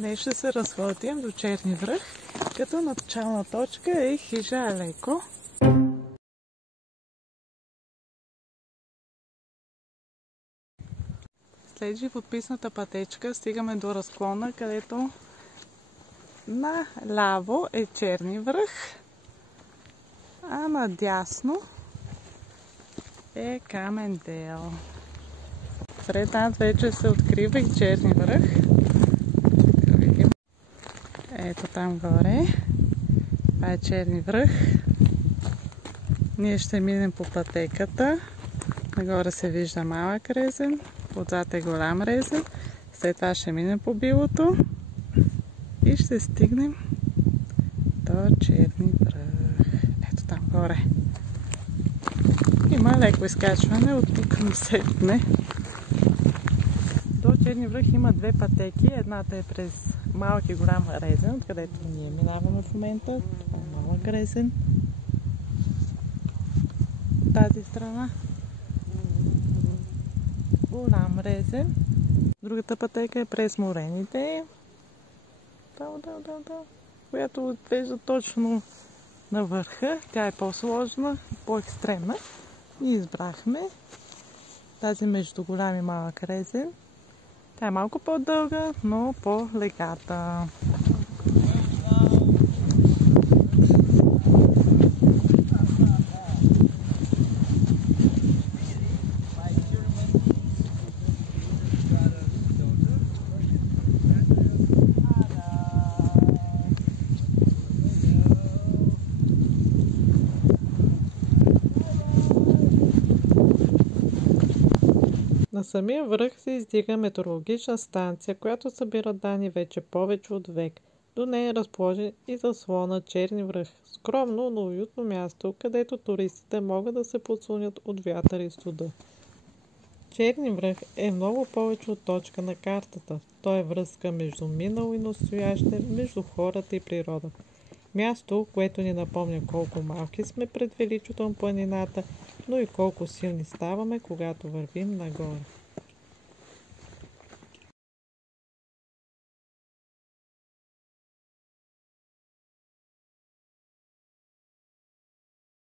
Днес ще се разходим до Черни връх, като начална точка е хижа Алеко. След живописната пътечка стигаме до разклона, където наляво е Черни връх, а надясно е Камендел. Пред нас вече се открива и Черни връх. Ето там горе. Това е Черни връх. Ние ще минем по пътеката. Нагоре се вижда малък резен. Отзад е голям резен. След това ще минем по билото. И ще стигнем до Черни връх. Ето там горе. Има леко изкачване от тук към сетне. До Черни връх има две пътеки. Едната е през малък и голям резен, откъдето ние минаваме в момента. Това е малък резен. Тази страна голям резен. Другата пътека е през морените, която отвежда точно на върха. Тя е по-сложна, по-екстремна. И избрахме тази между голям и малък резен. Тя е малко по-дълга, но по-леката. На самия връх се издига метеорологична станция, която събира данни вече повече от век. До нея е разположен и заслона Черни връх. Скромно, но уютно място, където туристите могат да се подслонят от вятър и студа. Черни връх е много повече от точка на картата. Той е връзка между минало и настояще, между хората и природа. Място, което ни напомня колко малки сме пред величието на планината, но и колко силни ставаме, когато вървим нагоре.